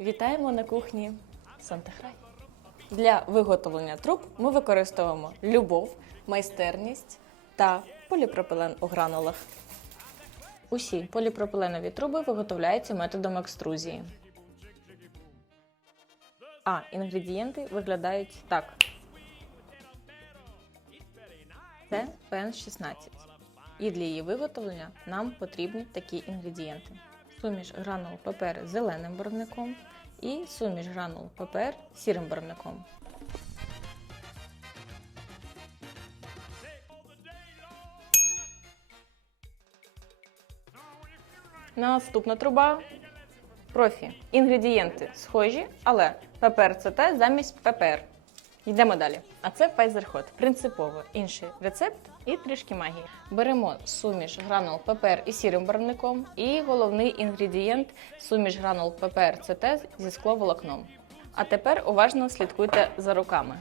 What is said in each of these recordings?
Вітаємо на кухні Сантахрай. Для виготовлення труб ми використовуємо любов, майстерність та поліпропилен у гранулах. Усі поліпропиленові труби виготовляються методом екструзії. А інгредієнти виглядають так. Це ПН-16. І для її виготовлення нам потрібні такі інгредієнти: суміш гранул ППР з зеленим барвником і суміш гранул з сірим барвником. Наступна труба. Профі. Інгредієнти схожі, але ППР ЦТ замість ППР. Йдемо далі. А це Pfizer Принципово інший рецепт і трішки магії. Беремо суміш гранул ППР із сірим барвником, і головний інгредієнт суміш гранул ППР ЦТ зі скловолокном. А тепер уважно слідкуйте за руками.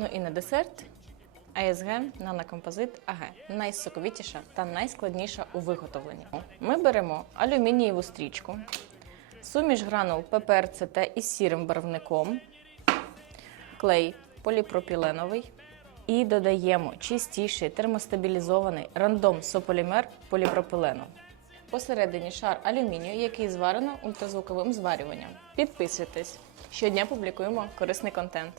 Ну і на десерт АСГ нанокомпозит АГ найсоковітіша та найскладніша у виготовленні. Ми беремо алюмінієву стрічку, суміш гранул ППРЦТ із сірим барвником, клей поліпропіленовий і додаємо чистіший термостабілізований рандом сополімер поліпропилену. Посередині шар алюмінію, який зварено ультразвуковим зварюванням. Підписуйтесь. Щодня публікуємо корисний контент.